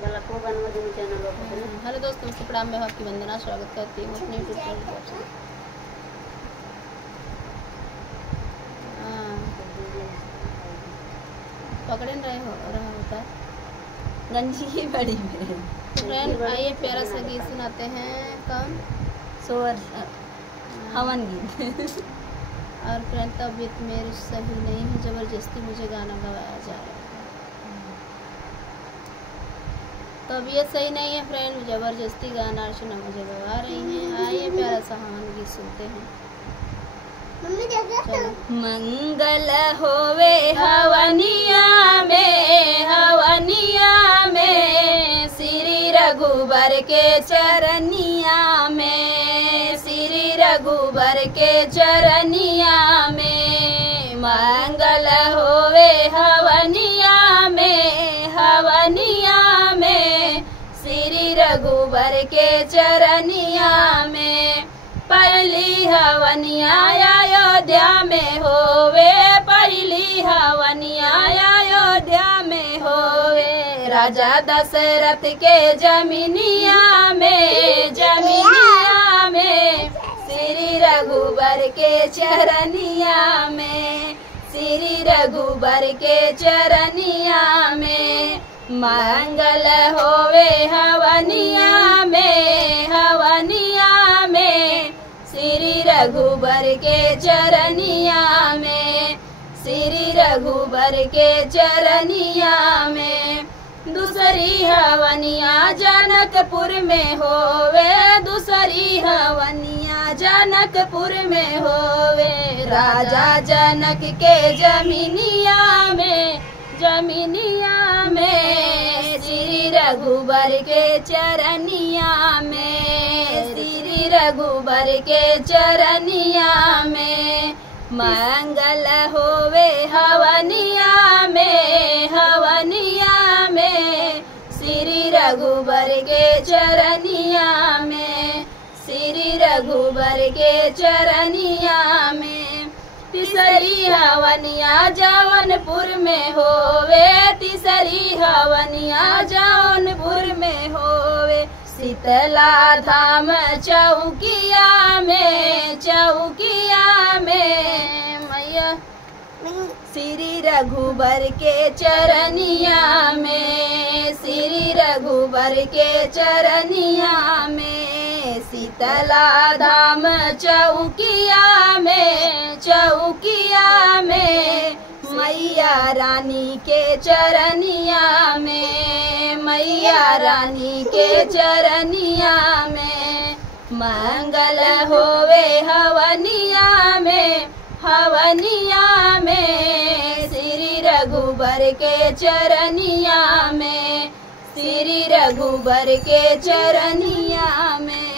Hello दोस्तों, प्रणाम। मैं आपकी वंदना स्वागत करती हूँ अपने यूट्यूब चैनल पर। पकड़े रहे हो रहा होता गंजी ही बड़ी फ्रेंड। आइए प्यारा सा गीत सुनाते हैं। कौन? सोवर हवन गीत। और फ्रेंड, तबीयत मेरी सही नहीं है, ज़बरदस्ती मुझे गाना गवाया जा रहा है। तबीयत सही नहीं है फ्रेंड, ज़बरदस्ती गाना अर्चना मुझे गवा रही हैं। आइए प्यारा सा हवन गीत सुनते हैं। मंगल होवे हवनिया में श्री रघुबर के चरनिया में, श्री रघुबर के चरनिया में। मंगल होवे हवनिया में श्री रघुबर के चरनिया में। पहली हवनिया अयोध्या में होवे, पहली हवनिया अयोध्या में होवे। राजा दशरथ के जमीनिया में श्री रघुबर के चरनिया में, श्री रघुबर के चरनिया में। मंगल होवे हवनिया में श्री रघुबर के चरनिया में, श्री रघुबर के चरनिया में। दूसरी हवनिया जनकपुर में होवे, दूसरी हवनिया जनकपुर में होवे। राजा जनक के जमीनिया में श्री रघुबर के चरनिया में, श्री रघुबर के चरनिया में। मंगल होवे हवनिया में श्री रघुबर के चरनिया में, श्री रघुबर के चरनिया में। तीसरी हवनिया जौनपुर में होवे, तीसरी हवनिया जौनपुर में होवे। शीतला धाम चौकिया में मैया श्री रघुबर के चरनिया में, श्री रघुबर के चरनिया में। शीतला धाम चौकिया में मैया रानी के चरनिया में, मैया रानी के चरनिया में। मंगल होवे हवनिया में श्री रघुबर के चरनिया में, श्री रघुबर के चरनिया में।